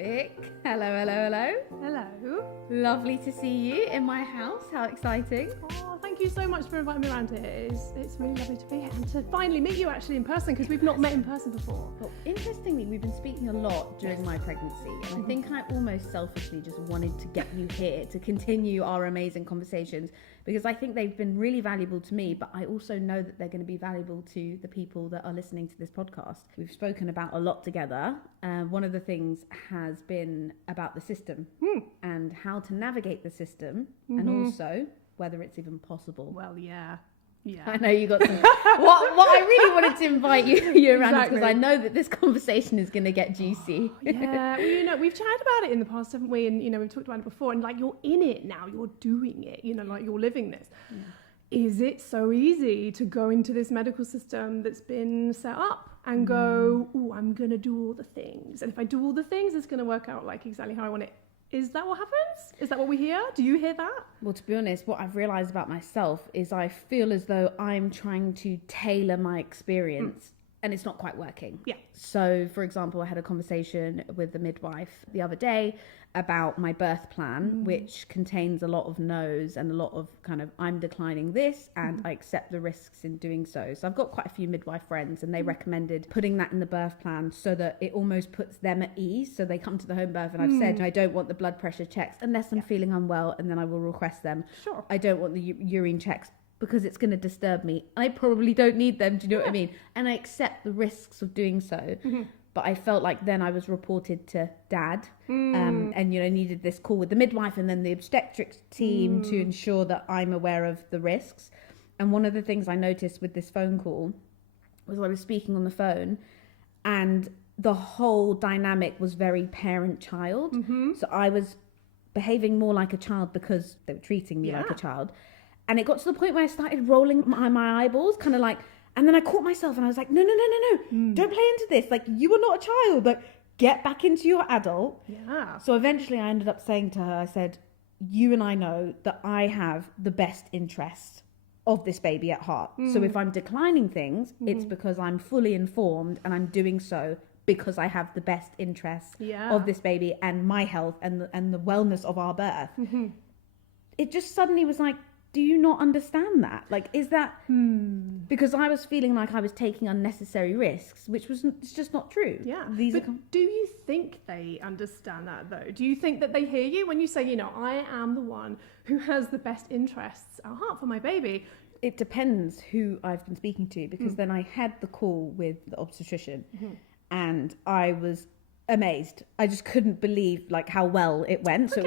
Vic. Hello. Hello. Lovely to see you in my house. How exciting. Oh, thank you so much for inviting me around here. It's really lovely to be here and to finally meet you actually in person, because we've not met in person before. Well, interestingly, we've been speaking a lot during my pregnancy, and I think I almost selfishly just wanted to get you here to continue our amazing conversations, because I think they've been really valuable to me, but I also know that they're going to be valuable to the people that are listening to this podcast. We've spoken about a lot together. One of the things has been about the system and how to navigate the system, and also whether it's even possible. Well, yeah. I know you got some. what I really wanted to invite you around is because I know that this conversation is going to get juicy. Yeah, well, we've chatted about it in the past, haven't we? And we've talked about it before. And like, you're in it now, you're doing it. Like you're living this. Yeah. Is it so easy to go into this medical system that's been set up and go, oh, I'm going to do all the things, and if I do all the things, it's going to work out like exactly how I want it? Is that what happens? Is that what we hear? Do you hear that? Well, to be honest, what I've realised about myself is I feel as though I'm trying to tailor my experience and it's not quite working. Yeah. So, for example, I had a conversation with the midwife the other day about my birth plan, which contains a lot of no's and a lot of kind of, I'm declining this and I accept the risks in doing so. So I've got quite a few midwife friends, and they recommended putting that in the birth plan so that it almost puts them at ease. So they come to the home birth and I've said, I don't want the blood pressure checks unless I'm feeling unwell, and then I will request them. Sure. I don't want the urine checks because it's going to disturb me. I probably don't need them. Do you know what I mean? And I accept the risks of doing so. But I felt like then I was reported to dad and, needed this call with the midwife and then the obstetrics team to ensure that I'm aware of the risks. And one of the things I noticed with this phone call was I was speaking on the phone and the whole dynamic was very parent-child. So I was behaving more like a child because they were treating me like a child. And it got to the point where I started rolling my eyeballs, kind of like, and then I caught myself and I was like, no, don't play into this. Like, you are not a child. Like, get back into your adult. Yeah. So eventually I ended up saying to her, I said, you and I know that I have the best interest of this baby at heart. So if I'm declining things, it's because I'm fully informed and I'm doing so because I have the best interest of this baby and my health and the wellness of our birth. It just suddenly was like, do you not understand that? Like, is that because I was feeling like I was taking unnecessary risks, which was it's just not true. Yeah. Do you think they understand that though? Do you think that they hear you when you say, I am the one who has the best interests at heart for my baby? It depends who I've been speaking to, because then I had the call with the obstetrician and I was amazed. I just couldn't believe like how well it went. So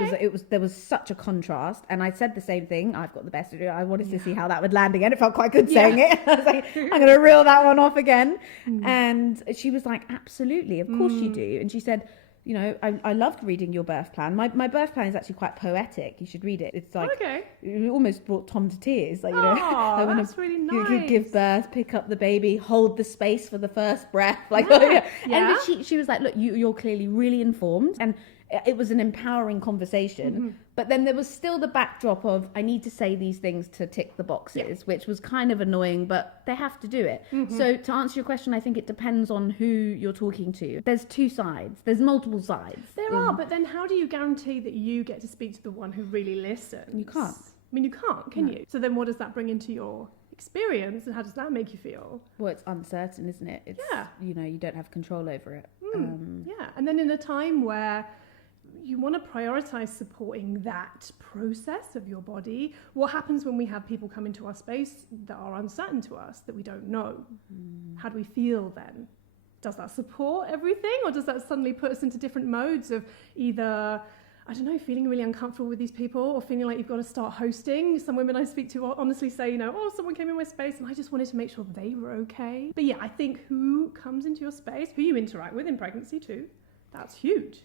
there was such a contrast, and I said the same thing. I've got the best to do. I wanted to see how that would land again. It felt quite good saying it. I was like, I'm going to reel that one off again. And she was like, absolutely, of course you do. And she said, I loved reading your birth plan. My birth plan is actually quite poetic. You should read it. It's like, it almost brought Tom to tears. Like, that's really nice. You could give birth, pick up the baby, hold the space for the first breath. Like, and she was like, look, you're clearly really informed. And it was an empowering conversation. But then there was still the backdrop of, I need to say these things to tick the boxes, which was kind of annoying, but they have to do it. So to answer your question, I think it depends on who you're talking to. There's two sides. There's multiple sides. There are, but then how do you guarantee that you get to speak to the one who really listens? You can't. I mean, you can't, can you? So then what does that bring into your experience, and how does that make you feel? Well, it's uncertain, isn't it? It's, you don't have control over it. And then in a time where you want to prioritize supporting that process of your body, what happens when we have people come into our space that are uncertain to us, that we don't know? How do we feel then? Does that support everything, or does that suddenly put us into different modes of either, I don't know, feeling really uncomfortable with these people, or feeling like you've got to start hosting? Some women I speak to honestly say, someone came in my space and I just wanted to make sure they were okay. But yeah, I think who comes into your space, who you interact with in pregnancy too, that's huge.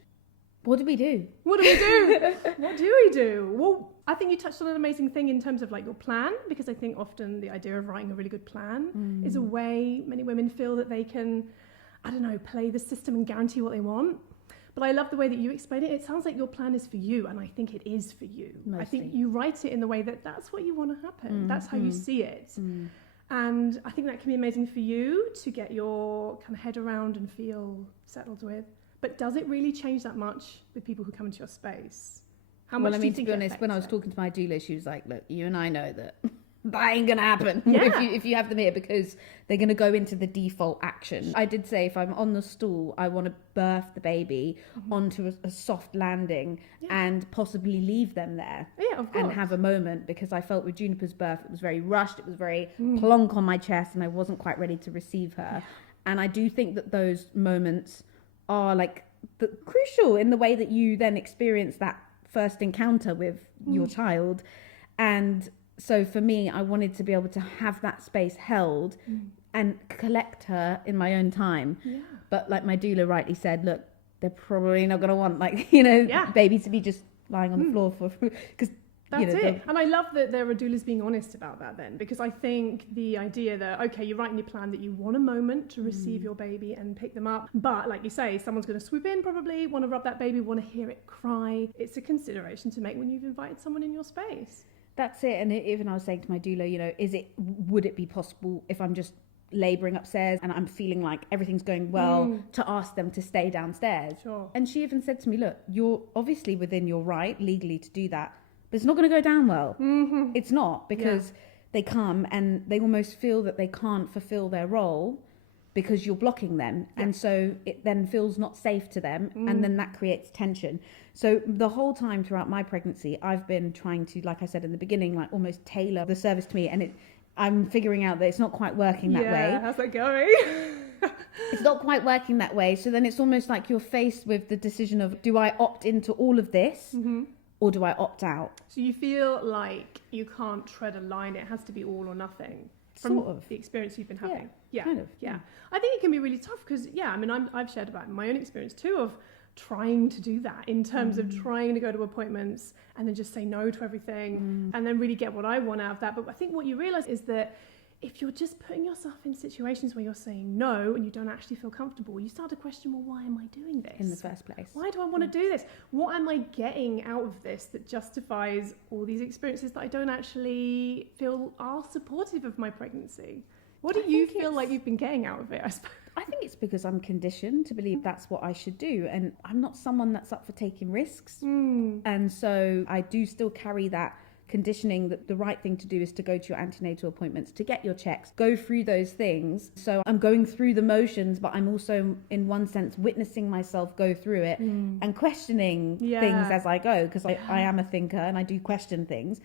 What do we do? What do we do? Well, I think you touched on an amazing thing in terms of like your plan, because I think often the idea of writing a really good plan is a way many women feel that they can, play the system and guarantee what they want. But I love the way that you explain it. It sounds like your plan is for you, and I think it is for you. Mostly. I think you write it in the way that that's what you want to happen. That's how you see it. And I think that can be amazing for you to get your kind of head around and feel settled with. But does it really change that much with people who come into your space? How Well, much I do you mean, to think be it honest, when I was affects it? talking to my doula, she was like, look, you and I know that that ain't going to happen Yeah. if you have them here, because they're going to go into the default action. I did say if I'm on the stool, I want to birth the baby onto a soft landing and possibly leave them there. Yeah, of course. And have a moment, because I felt with Juniper's birth, it was very rushed, it was very plonk on my chest, and I wasn't quite ready to receive her. And I do think that those moments are like crucial in the way that you then experience that first encounter with your child. And so for me, I wanted to be able to have that space held and collect her in my own time. Yeah. But like my doula rightly said, look, they're probably not going to want baby to be just lying on the floor because That's it. And I love that there are doulas being honest about that then, because I think the idea that, okay, you write in your plan that you want a moment to receive your baby and pick them up. But like you say, someone's going to swoop in probably, want to rub that baby, want to hear it cry. It's a consideration to make when you've invited someone in your space. That's it. And even I was saying to my doula, would it be possible if I'm just labouring upstairs and I'm feeling like everything's going well to ask them to stay downstairs? Sure. And she even said to me, look, you're obviously within your right legally to do that, but it's not going to go down well. It's not, because they come and they almost feel that they can't fulfill their role because you're blocking them. And so it then feels not safe to them. And then that creates tension. So the whole time throughout my pregnancy, I've been trying to, like I said in the beginning, like almost tailor the service to me. And I'm figuring out that it's not quite working that way. How's that going? It's not quite working that way. So then it's almost like you're faced with the decision of, do I opt into all of this or do I opt out? So you feel like you can't tread a line. It has to be all or nothing. From Sort of. the experience you've been having. Kind of. Yeah. I think it can be really tough because, I mean, I've shared about my own experience too of trying to do that in terms of trying to go to appointments and then just say no to everything and then really get what I want out of that. But I think what you realize is that if you're just putting yourself in situations where you're saying no and you don't actually feel comfortable, you start to question, well, why am I doing this? In the first place. Why do I want to do this? What am I getting out of this that justifies all these experiences that I don't actually feel are supportive of my pregnancy? What do you feel like you've been getting out of it, I suppose? I think it's because I'm conditioned to believe that's what I should do. And I'm not someone that's up for taking risks. And so I do still carry that conditioning that the right thing to do is to go to your antenatal appointments, to get your checks, go through those things. So I'm going through the motions, but I'm also in one sense witnessing myself go through it and questioning things as I go, because I am a thinker and I do question things.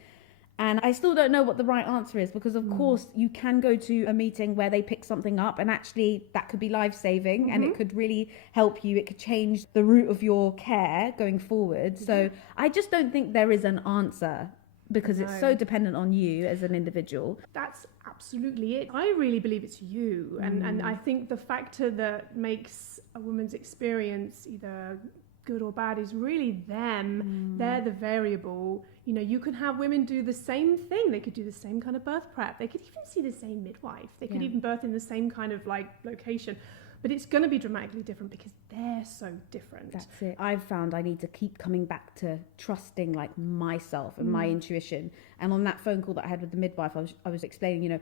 And I still don't know what the right answer is, because of course you can go to a meeting where they pick something up and actually that could be life-saving and it could really help you. It could change the route of your care going forward. So I just don't think there is an answer, because it's so dependent on you as an individual. That's absolutely it. I really believe it's you. And I think the factor that makes a woman's experience either good or bad is really them. They're the variable. You know, you can have women do the same thing. They could do the same kind of birth prep. They could even see the same midwife. They could even birth in the same kind of like location. But it's going to be dramatically different because they're so different. That's it. I've found I need to keep coming back to trusting like myself and my intuition. And on that phone call that I had with the midwife, I was explaining, you know,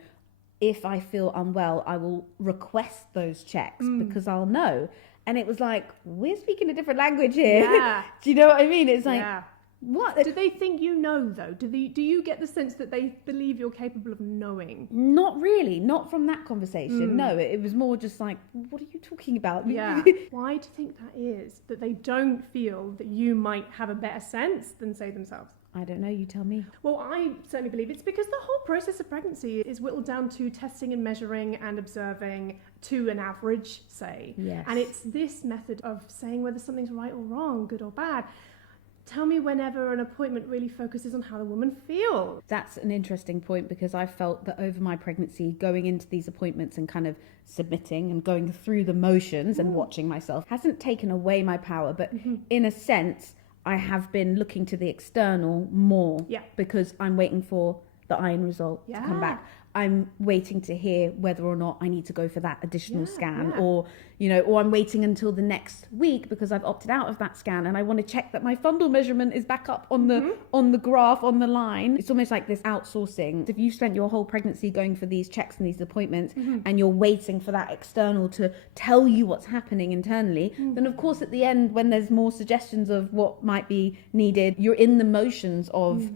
if I feel unwell, I will request those checks because I'll know. And it was like, we're speaking a different language here. Yeah. Do you know what I mean? It's like, what? Do they think you know, though? Do you get the sense that they believe you're capable of knowing? Not really. Not from that conversation. No, it was more just like, what are you talking about? Yeah. Why do you think that is? That they don't feel that you might have a better sense than, say, themselves? I don't know. You tell me. Well, I certainly believe it's because the whole process of pregnancy is whittled down to testing and measuring and observing to an average, say. Yes. And it's this method of saying whether something's right or wrong, good or bad. Tell me whenever an appointment really focuses on how the woman feels. That's an interesting point, because I felt that over my pregnancy, going into these appointments and kind of submitting and going through the motions and watching myself hasn't taken away my power, but in a sense, I have been looking to the external more because I'm waiting for the iron result to come back. I'm waiting to hear whether or not I need to go for that additional scan, or or I'm waiting until the next week because I've opted out of that scan and I want to check that my fundal measurement is back up on the graph, on the line. It's almost like this outsourcing. If you've spent your whole pregnancy going for these checks and these appointments and you're waiting for that external to tell you what's happening internally, then of course at the end, when there's more suggestions of what might be needed, you're in the motions of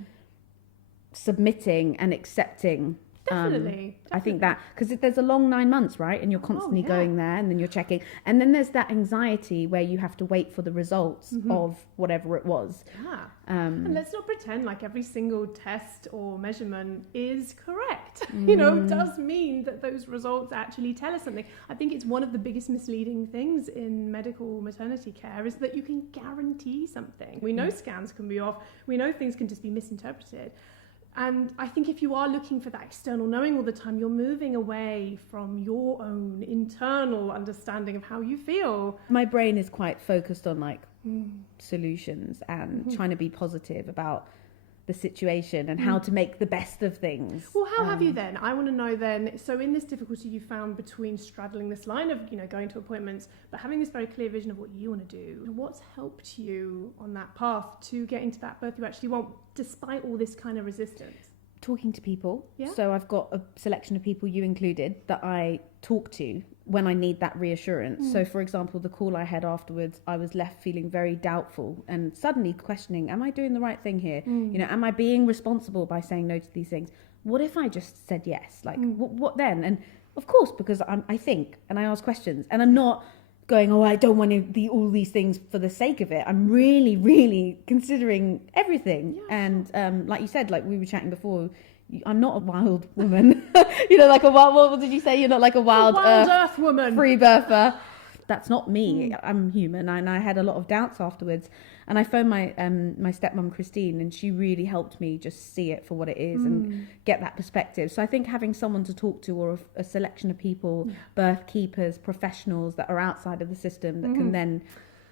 submitting and accepting. Definitely. I think that, because there's a long 9 months, right? And you're constantly going there and then you're checking. And then there's that anxiety where you have to wait for the results of whatever it was. And let's not pretend like every single test or measurement is correct. It does mean that those results actually tell us something. I think it's one of the biggest misleading things in medical maternity care is that you can guarantee something. We know scans can be off. We know things can just be misinterpreted. And I think if you are looking for that external knowing all the time, you're moving away from your own internal understanding of how you feel. My brain is quite focused on like solutions and trying to be positive about the situation and how to make the best of things. Well, how have you then? I want to know then, so in this difficulty you found between straddling this line of, going to appointments, but having this very clear vision of what you want to do, what's helped you on that path to get into that birth you actually want, despite all this kind of resistance? Talking to people. So I've got a selection of people, you included, that I talk to when I need that reassurance. So for example, the call I had afterwards, I was left feeling very doubtful and suddenly questioning, am I doing the right thing here? Am I being responsible by saying no to these things? What if I just said yes? Like, what then? And of course, because I think and I ask questions and I'm not going, I don't want to be all these things for the sake of it. I'm really, really considering everything. And like you said, like we were chatting before, I'm not a wild woman. Like a wild, what did you say? You're not like a wild earth woman. Free birther. That's not me. I'm human. And I had a lot of doubts afterwards. And I phoned my stepmom, Christine, and she really helped me just see it for what it is and get that perspective. So I think having someone to talk to, or a selection of people, birth keepers, professionals that are outside of the system that can then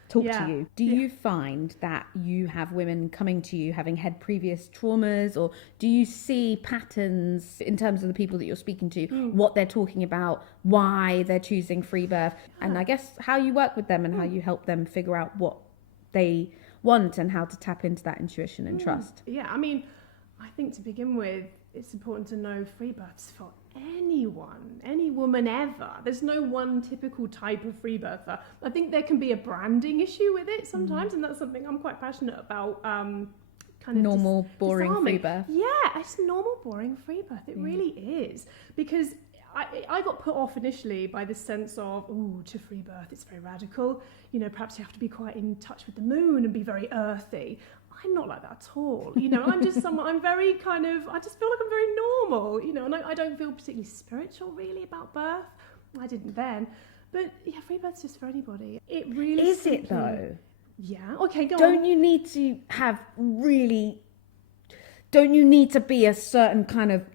talk to you. Do you find that you have women coming to you having had previous traumas, or do you see patterns in terms of the people that you're speaking to, what they're talking about, why they're choosing free birth, and I guess how you work with them and how you help them figure out what they want and how to tap into that intuition and trust? Yeah, I mean, I think to begin with, it's important to know free births for anyone, any woman ever. There's no one typical type of free birther. I think there can be a branding issue with it sometimes, and that's something I'm quite passionate about. Kind of normal, boring disarming. free birth. Yeah, it's normal, boring free birth. It really is. Because I got put off initially by this sense of, to free birth, it's very radical. Perhaps you have to be quite in touch with the moon and be very earthy. I'm not like that at all. I'm just someone, I'm very kind of, I just feel like I'm very normal, and I don't feel particularly spiritual really about birth. I didn't then. But yeah, free birth's just for anybody. It really is it though? Yeah. Okay, go on. Don't you need to be a certain kind of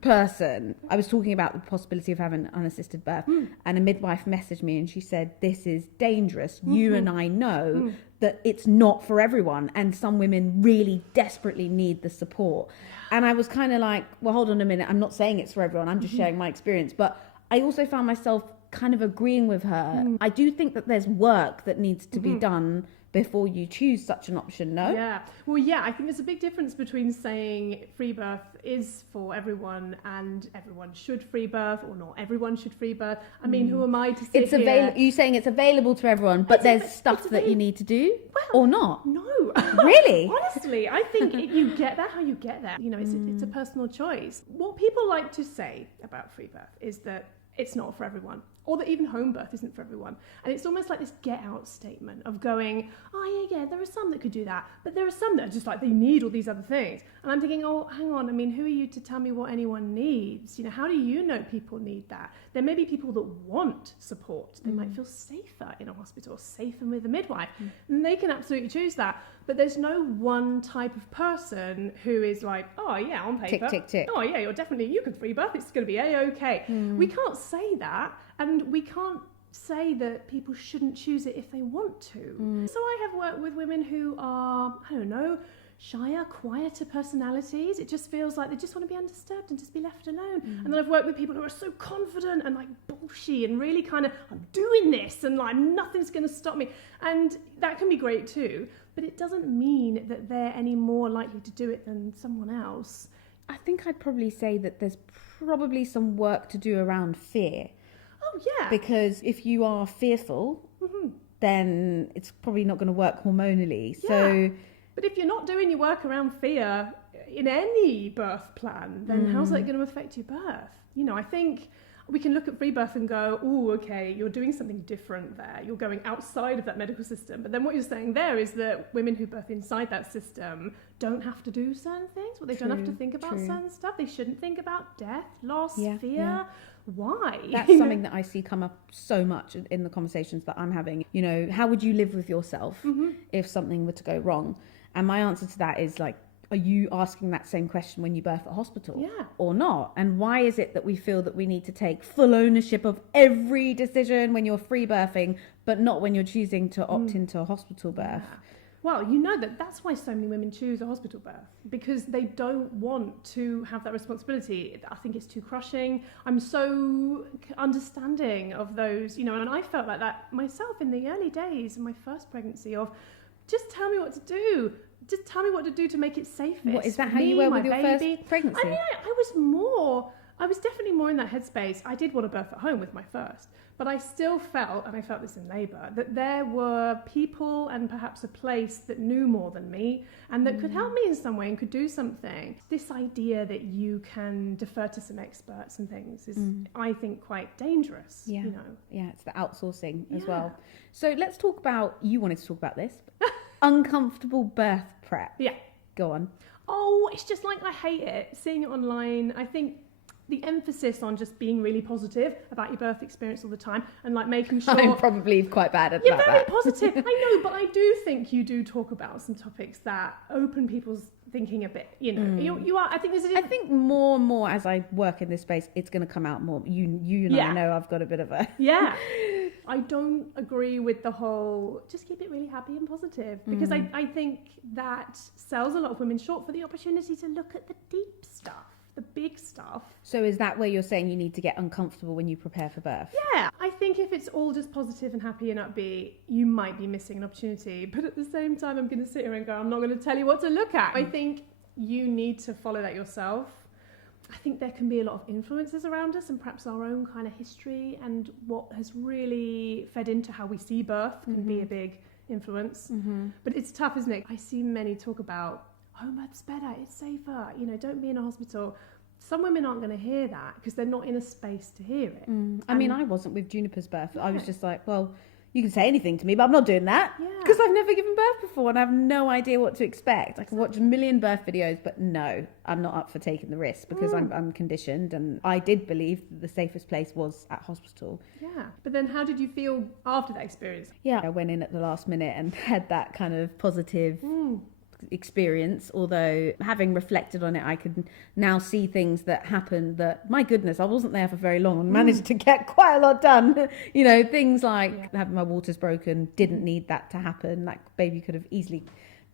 person? I was talking about the possibility of having unassisted birth, and a midwife messaged me and she said, this is dangerous. You and I know that it's not for everyone, and some women really desperately need the support. And I was kind of like, well, hold on a minute. I'm not saying it's for everyone. I'm just sharing my experience. But I also found myself kind of agreeing with her. I do think that there's work that needs to be done before you choose such an option, no? Yeah. Well, yeah, I think there's a big difference between saying free birth is for everyone and everyone should free birth, or not everyone should free birth. I mean, who am I to say it's available? You're saying it's available to everyone, but there's stuff that you need to do, or not? No. Really? Honestly, I think you get there how you get there. It's a personal choice. What people like to say about free birth is that it's not for everyone, or that even home birth isn't for everyone. And it's almost like this get out statement of going, yeah, there are some that could do that, but there are some that are just like, they need all these other things. And I'm thinking, hang on, I mean, who are you to tell me what anyone needs? How do you know people need that? There may be people that want support. They might feel safer in a hospital, safer with a midwife, and they can absolutely choose that. But there's no one type of person who is like, yeah, on paper, tick, tick, tick. Oh yeah, you can free birth, it's going to be A-okay. We can't say that, and we can't say that people shouldn't choose it if they want to. So I have worked with women who are, shyer, quieter personalities. It just feels like they just want to be undisturbed and just be left alone. And then I've worked with people who are so confident and like bullshy and really kind of, I'm doing this and like nothing's going to stop me. And that can be great too, but it doesn't mean that they're any more likely to do it than someone else. I think I'd probably say that there's probably some work to do around fear. Oh yeah. Because if you are fearful, then it's probably not going to work hormonally. Yeah. So, but if you're not doing your work around fear in any birth plan, then how's that going to affect your birth? You know, I think we can look at free birth and go, oh, okay, you're doing something different there. You're going outside of that medical system. But then what you're saying there is that women who birth inside that system don't have to do certain things. Well, they don't have to think about certain stuff. They shouldn't think about death, loss, fear. Yeah. Why? That's something that I see come up so much in the conversations that I'm having. You know, how would you live with yourself if something were to go wrong? And my answer to that is like, are you asking that same question when you birth at hospital or not? And why is it that we feel that we need to take full ownership of every decision when you're free birthing, but not when you're choosing to opt into a hospital birth? Yeah. Well, you know that's why so many women choose a hospital birth, because they don't want to have that responsibility. I think it's too crushing. I'm so understanding of those, you know, and I felt like that myself in the early days of my first pregnancy of, just tell me what to do. Just tell me what to do to make it safest. What, is that how you were with your first pregnancy? I mean, I was definitely more in that headspace. I did want to birth at home with my first, but I still felt, and I felt this in labour, that there were people and perhaps a place that knew more than me and that could help me in some way and could do something. This idea that you can defer to some experts and things is, I think, quite dangerous. Yeah. You know? Yeah, it's the outsourcing as well. So let's talk about, you wanted to talk about this, uncomfortable birth prep. Yeah. Go on. Oh, it's just like, I hate it. Seeing it online, I think the emphasis on just being really positive about your birth experience all the time and like making sure... I'm probably quite bad at that. You're very positive. I know, but I do think you do talk about some topics that open people's thinking a bit, you know. You are, I think there's I think more and more as I work in this space, it's going to come out more. You and I know I've got a bit of a... Yeah. I don't agree with the whole, just keep it really happy and positive, because I think that sells a lot of women short for the opportunity to look at the deep stuff, the big stuff. So is that where you're saying you need to get uncomfortable when you prepare for birth? Yeah, I think if it's all just positive and happy and upbeat, you might be missing an opportunity. But at the same time, I'm going to sit here and go, I'm not going to tell you what to look at. I think you need to follow that yourself. I think there can be a lot of influences around us, and perhaps our own kind of history and what has really fed into how we see birth can be a big influence. But it's tough, isn't it? I see many talk about home birth's better, it's safer, you know, don't be in a hospital. Some women aren't going to hear that because they're not in a space to hear it. I mean, I wasn't with Juniper's birth. I was just like, well, you can say anything to me, but I'm not doing that because I've never given birth before and I have no idea what to expect. I can watch a million birth videos, but no, I'm not up for taking the risk because I'm conditioned, and I did believe that the safest place was at hospital. Yeah. But then how did you feel after that experience? Yeah, I went in at the last minute and had that kind of positive experience, although having reflected on it, I could now see things that happened that, my goodness, I wasn't there for very long and managed to get quite a lot done. You know, things like having my waters broken, didn't need that to happen. Like, baby could have easily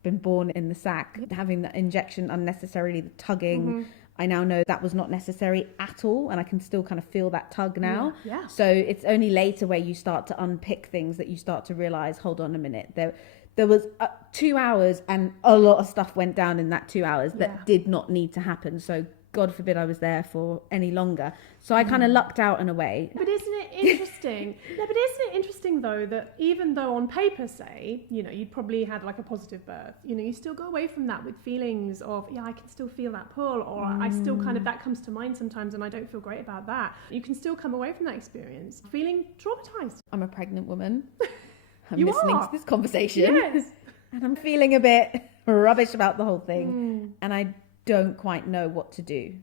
been born in the sack. Having that injection unnecessarily, the tugging, I now know that was not necessary at all, and I can still kind of feel that tug now. Yeah. So it's only later where you start to unpick things that you start to realize, hold on a minute, there was 2 hours and a lot of stuff went down in that 2 hours that did not need to happen. So God forbid I was there for any longer. So I kind of lucked out in a way. But isn't it interesting? But isn't it interesting though that even though on paper, say, you know, you'd probably had like a positive birth, you know, you still go away from that with feelings of, I can still feel that pull, or I still kind of, that comes to mind sometimes and I don't feel great about that. You can still come away from that experience feeling traumatized. I'm a pregnant woman. I'm You listening are. to this conversation. Yes. And I'm feeling a bit rubbish about the whole thing. And I don't quite know what to do.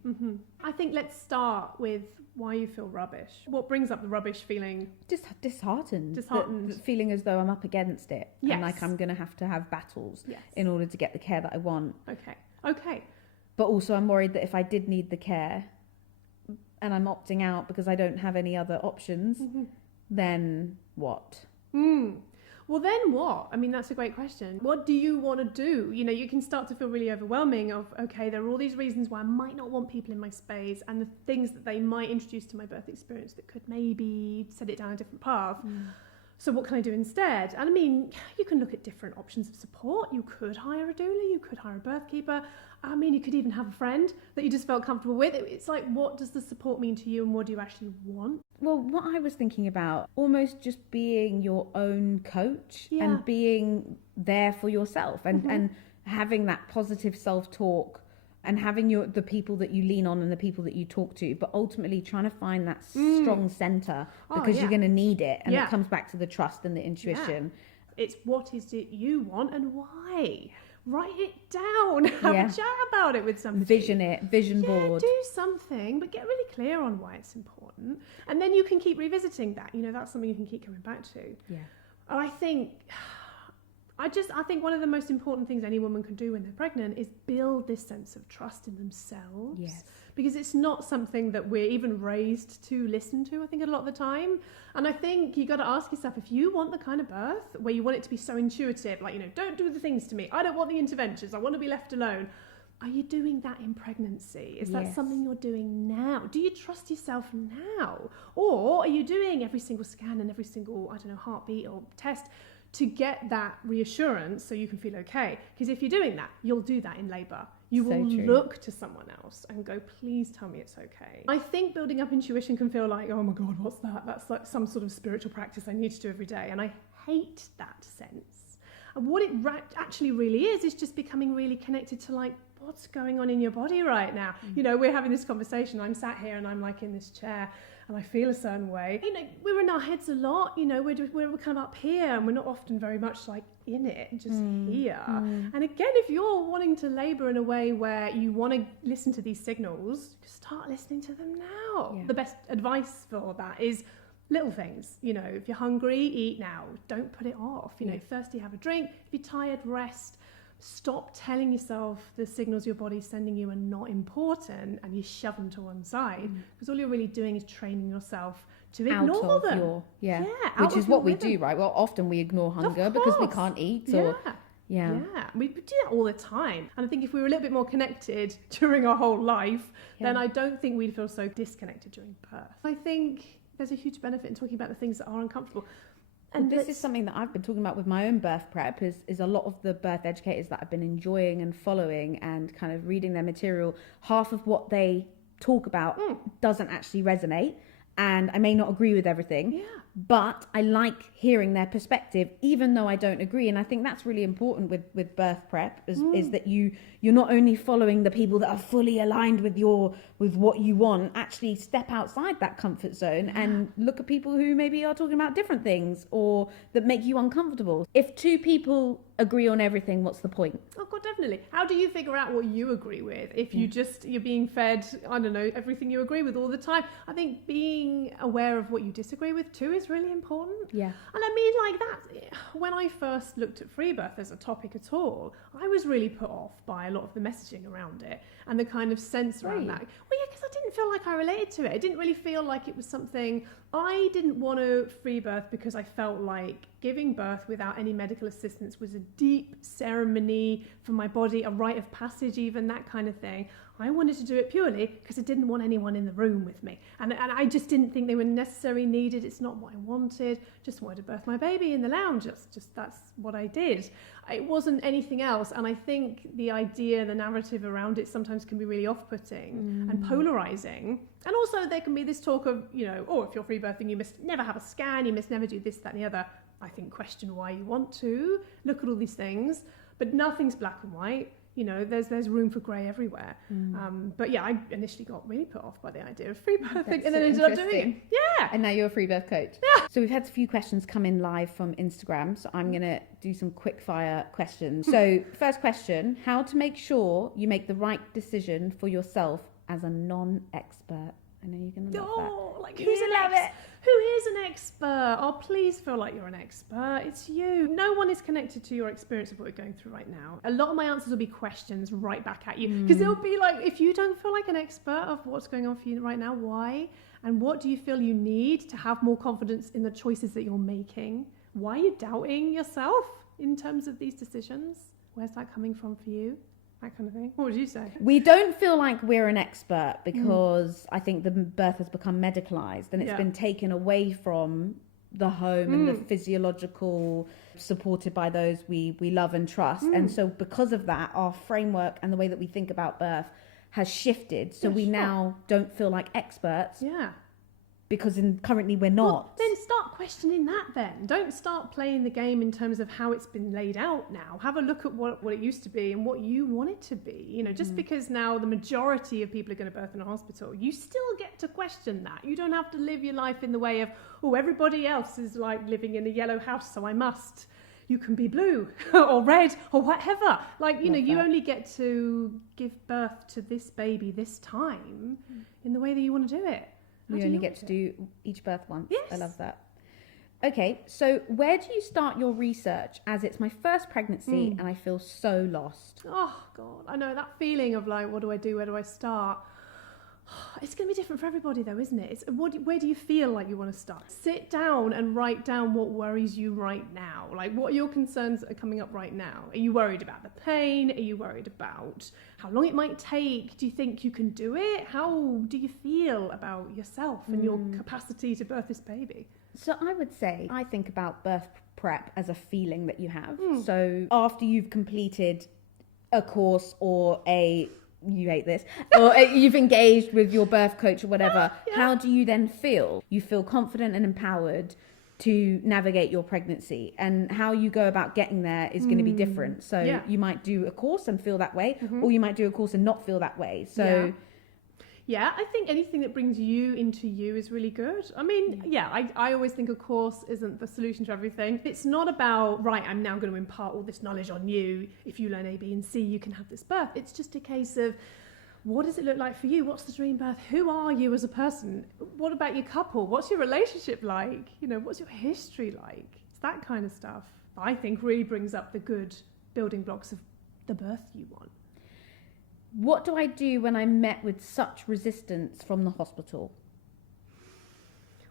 I think let's start with why you feel rubbish. What brings up the rubbish feeling? Just disheartened. Disheartened. The feeling as though I'm up against it. Yes. And like I'm going to have battles Yes. in order to get the care that I want. Okay. But also I'm worried that if I did need the care and I'm opting out because I don't have any other options, then what? Well, then what? I mean, that's a great question. What do you want to do? You know, you can start to feel really overwhelming of, okay, there are all these reasons why I might not want people in my space and the things that they might introduce to my birth experience that could maybe set it down a different path. So what can I do instead? And I mean, you can look at different options of support. You could hire a doula, you could hire a birth keeper. I mean, you could even have a friend that you just felt comfortable with. It's like, what does the support mean to you and what do you actually want? Well, what I was thinking about, almost just being your own coach and being there for yourself and having that positive self-talk and having the people that you lean on and the people that you talk to, but ultimately trying to find that strong center because you're going to need it. And it comes back to the trust and the intuition. It's what is it you want and why? Write it down. Have a chat about it with somebody. Vision board. Do something, but get really clear on why it's important. And then you can keep revisiting that. You know, that's something you can keep coming back to. Yeah. And I think one of the most important things any woman can do when they're pregnant is build this sense of trust in themselves. Yes. Because it's not something that we're even raised to listen to, I think, a lot of the time. And I think you got to ask yourself, if you want the kind of birth where you want it to be so intuitive, like, you know, don't do the things to me. I don't want the interventions. I want to be left alone. Are you doing that in pregnancy? Is that something you're doing now? Do you trust yourself now? Or are you doing every single scan and every single, I don't know, heartbeat or test to get that reassurance so you can feel okay? Because if you're doing that, you'll do that in labour. You will look to someone else and go, please tell me it's okay. I think building up intuition can feel like, oh my God, what's that? That's like some sort of spiritual practice I need to do every day. And I hate that sense. And what it actually really is just becoming really connected to like, what's going on in your body right now? You know, we're having this conversation. I'm sat here and I'm like in this chair and I feel a certain way. You know, we're in our heads a lot. You know, we're kind of up here and we're not often very much like in it, just here. And again, if you're wanting to labour in a way where you want to listen to these signals, start listening to them now. The best advice for that is little things. You know, if you're hungry, eat now. Don't put it off. You know, thirsty, have a drink. If you're tired, rest. Stop telling yourself the signals your body's sending you are not important and you shove them to one side, because all you're really doing is training yourself to ignore them. Which is what we do, right? Well, often we ignore hunger because we can't eat. We do that all the time. And I think if we were a little bit more connected during our whole life, then I don't think we'd feel so disconnected during birth. I think there's a huge benefit in talking about the things that are uncomfortable. And this is something that I've been talking about with my own birth prep is a lot of the birth educators that I've been enjoying and following and kind of reading their material. Half of what they talk about doesn't actually resonate, and I may not agree with everything, but I like hearing their perspective, even though I don't agree. And I think that's really important with birth prep is that you're not only following the people that are fully aligned with what you want. Actually step outside that comfort zone and look at people who maybe are talking about different things or that make you uncomfortable. If two people agree on everything, what's the point? Oh God, definitely. How do you figure out what you agree with if you're being fed, I don't know, everything you agree with all the time? I think being aware of what you disagree with too is really important. Yeah. And I mean, like that, when I first looked at free birth as a topic at all, I was really put off by a lot of the messaging around it and the kind of sense around that. Well, yeah, because I didn't feel like I related to it. It didn't really feel like it was something. I didn't want to free birth because I felt like giving birth without any medical assistance was a deep ceremony for my body, a rite of passage, even that kind of thing. I wanted to do it purely because I didn't want anyone in the room with me. And I just didn't think they were necessarily needed. It's not what I wanted. Just wanted to birth my baby in the lounge. That's what I did. It wasn't anything else. And I think the idea, the narrative around it sometimes can be really off-putting and polarizing. And also there can be this talk of, you know, oh, if you're free birthing, you must never have a scan. You must never do this, that and the other. I think question why you want to. Look at all these things. But nothing's black and white. You know, there's room for grey everywhere. But yeah, I initially got really put off by the idea of free birthing and then ended up doing it. Yeah. And now you're a free birth coach. Yeah. So we've had a few questions come in live from Instagram. So I'm going to do some quick fire questions. So first question, how to make sure you make the right decision for yourself as a non-expert. I know you're going to love that. Like who's Who is an expert? Oh, please feel like you're an expert. It's you. No one is connected to your experience of what you're going through right now. A lot of my answers will be questions right back at you. Because it'll be like, if you don't feel like an expert of what's going on for you right now, why? And what do you feel you need to have more confidence in the choices that you're making? why are you doubting yourself in terms of these decisions? Where's that coming from for you? That kind of thing. What would you say? We don't feel like we're an expert because I think the birth has become medicalized and it's been taken away from the home and the physiological, supported by those we love and trust. And so because of that, our framework and the way that we think about birth has shifted. So we now don't feel like experts. Yeah. Because currently we're not. Well, then start questioning that then. Don't start playing the game in terms of how it's been laid out now. Have a look at what it used to be and what you want it to be. You know, just because now the majority of people are going to birth in a hospital, you still get to question that. You don't have to live your life in the way of, oh, everybody else is like living in a yellow house, so I must. You can be blue or red or whatever. Like, you know, you only get to give birth to this baby this time in the way that you want to do it. We only get to do each birth once. Yes. I love that. Okay, so where do you start your research? As it's my first pregnancy and I feel so lost. Oh, God. I know that feeling of like, what do I do? Where do I start? It's going to be different for everybody though, isn't it? Where do you feel like you want to start? Sit down and write down what worries you right now. Like, what are your concerns that are coming up right now? Are you worried about the pain? Are you worried about how long it might take? Do you think you can do it? How do you feel about yourself and your capacity to birth this baby? So I would say, I think about birth prep as a feeling that you have. So after you've completed a course or you hate this, or you've engaged with your birth coach or whatever, how do you then feel? You feel confident and empowered to navigate your pregnancy, and how you go about getting there is going to be different. So you might do a course and feel that way, or you might do a course and not feel that way. So yeah, I think anything that brings you into you is really good. I mean, I always think a course isn't the solution to everything. It's not about, right, I'm now going to impart all this knowledge on you. If you learn A, B, and C, you can have this birth. It's just a case of, what does it look like for you? What's the dream birth? Who are you as a person? What about your couple? What's your relationship like? You know, what's your history like? It's that kind of stuff I think really brings up the good building blocks of the birth you want. What do I do when I'm met with such resistance from the hospital?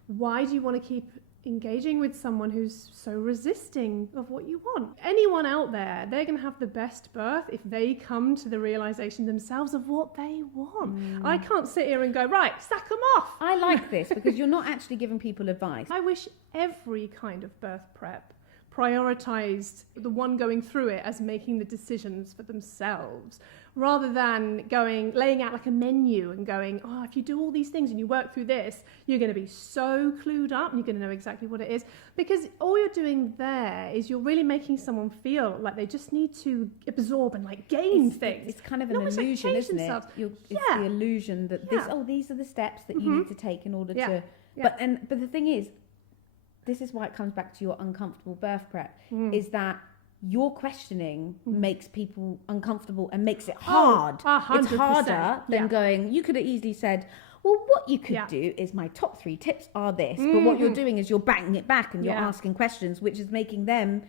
Why do you want to keep engaging with someone who's so resisting of what you want? Anyone out there, they're going to have the best birth if they come to the realization themselves of what they want. I can't sit here and go, right, sack them off. I like this because you're not actually giving people advice. I wish every kind of birth prep prioritized the one going through it as making the decisions for themselves, rather than laying out like a menu and going, oh, if you do all these things and you work through this, you're going to be so clued up and you're going to know exactly what it is. Because all you're doing there is you're really making someone feel like they just need to absorb and like gain things. It's kind of an illusion, isn't it? It's the illusion that these are the steps that you need to take in order to. But the thing is, this is why it comes back to your uncomfortable birth prep, is that your questioning makes people uncomfortable and makes it hard. 100%. It's harder than going, you could have easily said, well, what you could do is my top 3 tips are this. But what you're doing is you're batting it back and you're asking questions, which is making them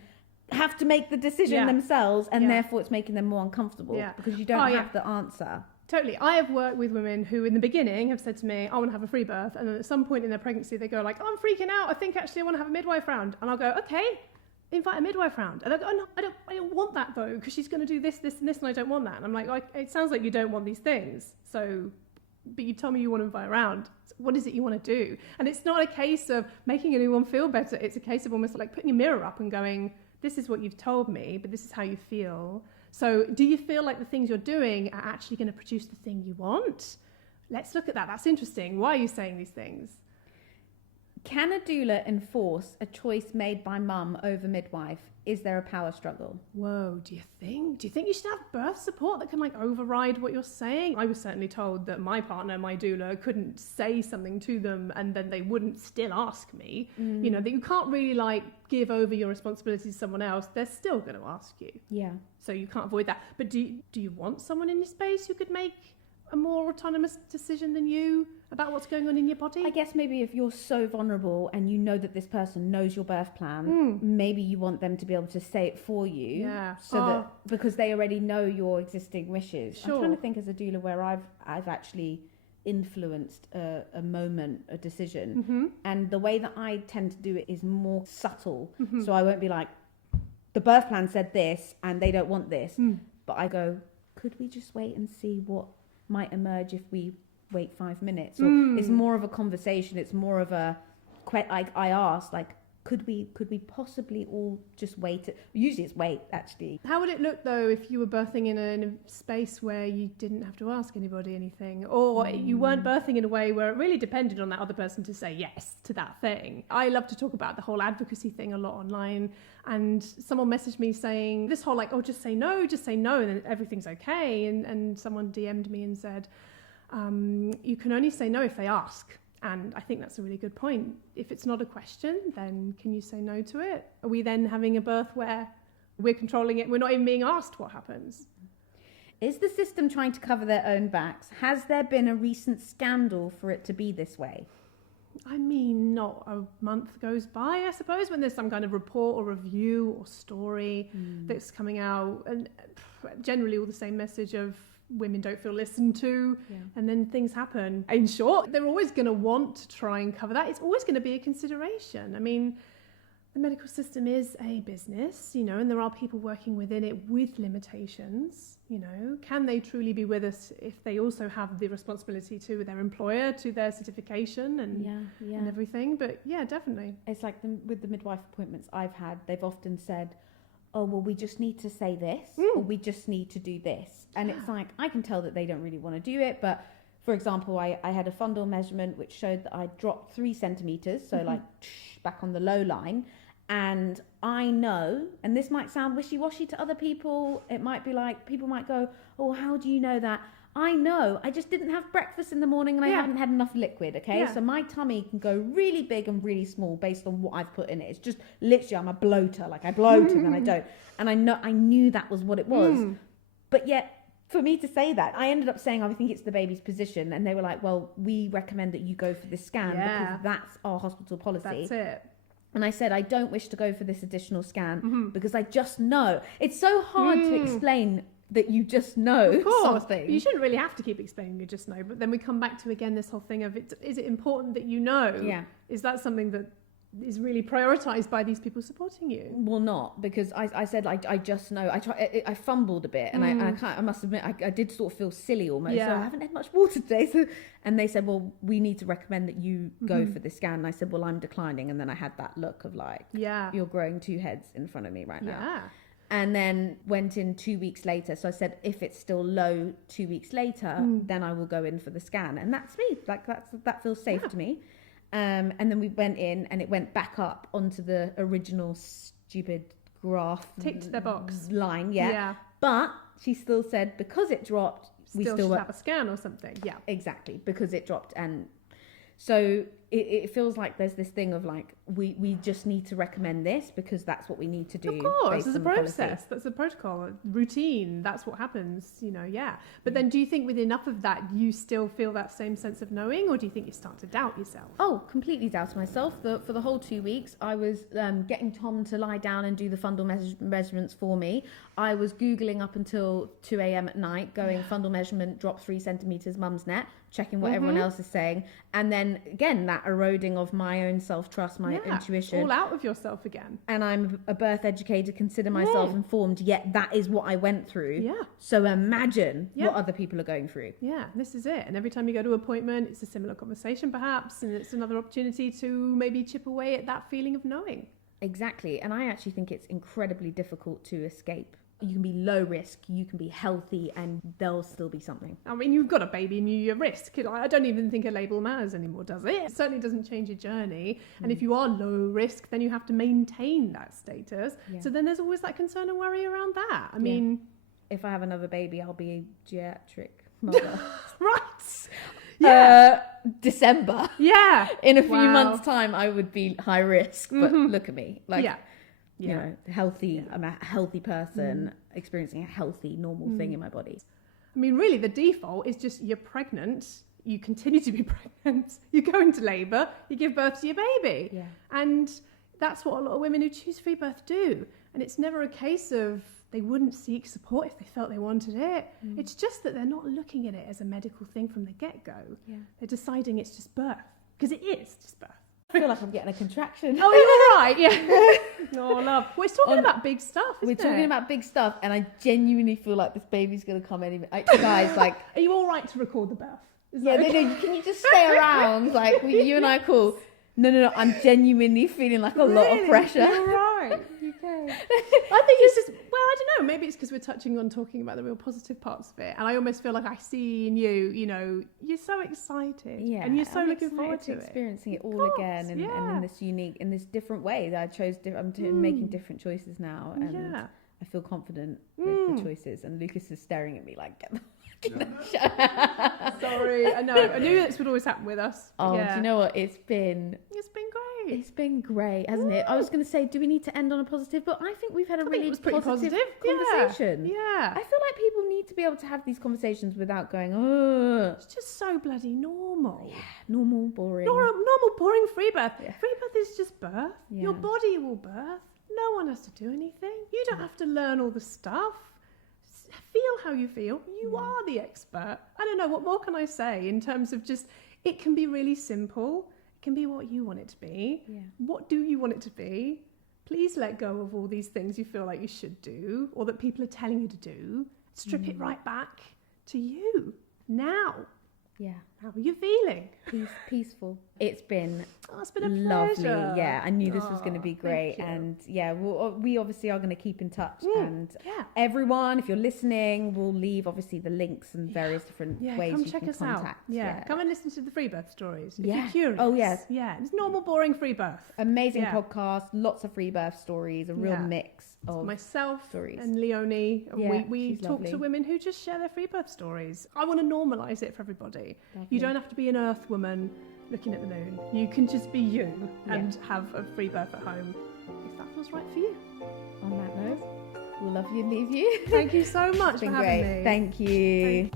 have to make the decision themselves. And therefore it's making them more uncomfortable because you don't have the answer. Totally. I have worked with women who in the beginning have said to me, I want to have a free birth. And then at some point in their pregnancy, they go like, oh, I'm freaking out. I think actually I want to have a midwife round. And I'll go, okay, invite a midwife round. And they'll go, oh, no, I don't want that though, because she's going to do this, this, and this, and I don't want that. And I'm like, it sounds like you don't want these things. So, but you tell me you want to invite around. So what is it you want to do? And it's not a case of making anyone feel better. It's a case of almost like putting a mirror up and going, this is what you've told me, but this is how you feel. So do you feel like the things you're doing are actually going to produce the thing you want? Let's look at that. That's interesting. Why are you saying these things? Can a doula enforce a choice made by mum over midwife? Is there a power struggle? Whoa, do you think you should have birth support that can like override what you're saying? I was certainly told that my partner, my doula, couldn't say something to them and then they wouldn't still ask me. You know, that you can't really like give over your responsibilities to someone else. They're still going to ask you. Yeah. So you can't avoid that. But do you want someone in your space who could make a more autonomous decision than you about what's going on in your body? I guess maybe if you're so vulnerable and you know that this person knows your birth plan, maybe you want them to be able to say it for you. Yeah. That because they already know your existing wishes. Sure. I'm trying to think as a doula where I've actually influenced a moment, a decision. And the way that I tend to do it is more subtle. So I won't be like, the birth plan said this and they don't want this. But I go, could we just wait and see what might emerge if we wait 5 minutes? Or it's more of a conversation. It's more of a, I ask, like, could we possibly all just wait? Usually it's wait, actually. How would it look, though, if you were birthing in a space where you didn't have to ask anybody anything, or you weren't birthing in a way where it really depended on that other person to say yes to that thing? I love to talk about the whole advocacy thing a lot online, and someone messaged me saying this whole, like, oh, just say no, and then everything's okay. And someone DM'd me and said, you can only say no if they ask. And I think that's a really good point. If it's not a question, then can you say no to it? Are we then having a birth where we're controlling it? We're not even being asked what happens. Is the system trying to cover their own backs? Has there been a recent scandal for it to be this way? I mean, not a month goes by, I suppose, when there's some kind of report or review or story that's coming out. And generally all the same message of women don't feel listened to, and then things happen. In short, they're always going to want to try and cover that. It's always going to be a consideration. I mean, the medical system is a business, you know, and there are people working within it with limitations, you know. Can they truly be with us if they also have the responsibility to their employer, to their certification and everything? But yeah, definitely. It's like with the midwife appointments I've had, they've often said, oh, well, we just need to say this, or we just need to do this. And it's like, I can tell that they don't really want to do it. But for example, I had a fundal measurement which showed that I dropped 3 centimeters. So like back on the low line. And I know, and this might sound wishy-washy to other people. It might be like, people might go, oh, how do you know that? I know, I just didn't have breakfast in the morning and I haven't had enough liquid, okay? Yeah. So my tummy can go really big and really small based on what I've put in it. It's just literally, I'm a bloater. Like I bloat and then I don't. And I knew that was what it was. But yet, for me to say that, I ended up saying, oh, I think it's the baby's position. And they were like, well, we recommend that you go for this scan because that's our hospital policy. That's it. And I said, I don't wish to go for this additional scan because I just know. It's so hard to explain that you just know something. You shouldn't really have to keep explaining you just know. But then we come back to, again, this whole thing of, is it important that you know? Yeah. Is that something that is really prioritized by these people supporting you? Well, not, because I said, I just know. I fumbled a bit and I must admit, I did sort of feel silly almost. Yeah. So I haven't had much water today. So, and they said, well, we need to recommend that you go for this scan. And I said, well, I'm declining. And then I had that look of like, you're growing 2 heads in front of me right now. Yeah. And then went in 2 weeks later. So I said, if it's still low 2 weeks later, then I will go in for the scan. And that's me. Like that feels safe to me. And then we went in and it went back up onto the original stupid graph. Ticked their box. Line, yeah. But she still said because it dropped, we still should have a scan or something. Yeah. Exactly. Because it dropped. And so it feels like there's this thing of like, we just need to recommend this because that's what we need to do. Of course, there's a process. That's a protocol, routine. That's what happens, you know, But then do you think with enough of that, you still feel that same sense of knowing, or do you think you start to doubt yourself? Oh, completely doubt myself. For the whole 2 weeks, I was getting Tom to lie down and do the fundal measurements for me. I was Googling up until 2 a.m. at night, going fundal measurement, drop 3 centimeters, mum's net, checking what everyone else is saying. And then again, that eroding of my own self-trust, my intuition. All out of yourself again. And I'm a birth educator, consider myself informed, yet that is what I went through. Yeah. So imagine what other people are going through. Yeah, this is it. And every time you go to an appointment, it's a similar conversation perhaps, and it's another opportunity to maybe chip away at that feeling of knowing. Exactly. And I actually think it's incredibly difficult to escape. You can be low risk, you can be healthy, and there'll still be something. I mean, you've got a baby and you're at risk. I don't even think a label matters anymore, does it? It certainly doesn't change your journey. And if you are low risk, then you have to maintain that status. Yeah. So then there's always that concern and worry around that. I mean... If I have another baby, I'll be a geriatric mother. Right. Yeah. December. Yeah. In a few months' time, I would be high risk. But look at me. Like... You know, healthy. I'm a healthy person experiencing a healthy, normal thing in my body. I mean, really, the default is just you're pregnant, you continue to be pregnant, you go into labour, you give birth to your baby. Yeah. And that's what a lot of women who choose free birth do. And it's never a case of they wouldn't seek support if they felt they wanted it. It's just that they're not looking at it as a medical thing from the get-go. Yeah. They're deciding it's just birth, because it is just birth. I feel like I'm getting a contraction. Oh, you're all right, yeah. No, love. We're talking about big stuff, We're talking about big stuff, and I genuinely feel like this baby's going to come any minute. Guys, like... Are you all right to record the birth? Yeah, no, can you just stay around? Like, you and I are cool. No, I'm genuinely feeling like a lot of pressure. You're right. Okay. I think it's just, well, I don't know, maybe it's because we're talking about the real positive parts of it, and I almost feel like I see in you, you know, you're so excited, and you're so I'm looking excited forward to experiencing it all course, again, and in this unique, in this different way that I chose. I'm making different choices now, and I feel confident with the choices. And Lucas is staring at me like, get the Sorry, I know. I knew this would always happen with us. Oh, do you know what? It's been great. It's been great, hasn't it? I was going to say, do we need to end on a positive? But I think we've had a really positive conversation. Yeah. I feel like people need to be able to have these conversations without going, oh. It's just so bloody normal. Yeah, normal, boring. Normal, boring free birth. Yeah. Free birth is just birth. Yeah. Your body will birth. No one has to do anything. You don't have to learn all the stuff. Feel how you feel. You are the expert. I don't know, what more can I say in terms of just, it can be really simple. It can be what you want it to be. Yeah. What do you want it to be? Please let go of all these things you feel like you should do or that people are telling you to do. Strip it right back to you now. Yeah. How are you feeling? Peaceful. It's been a lovely. pleasure. Yeah, I knew this was going to be great, and we obviously are going to keep in touch. And everyone, if you're listening, we'll leave obviously the links and various different ways come you check can us contact. out. Yeah, come and listen to the free birth stories. If Yeah. you're curious. Oh, yes. Yeah, it's normal, boring free birth. Amazing podcast, lots of free birth stories, a real mix of myself stories. and Leonie. And we talk lovely. to women who just share their free birth stories. I want to normalise it for everybody. Lovely. You don't have to be an earth woman looking at the moon. You can just be you and have a free birth at home if that feels right for you. On that note, we'll love you and leave you. Thank you so much It's been for having great. me. Thank you.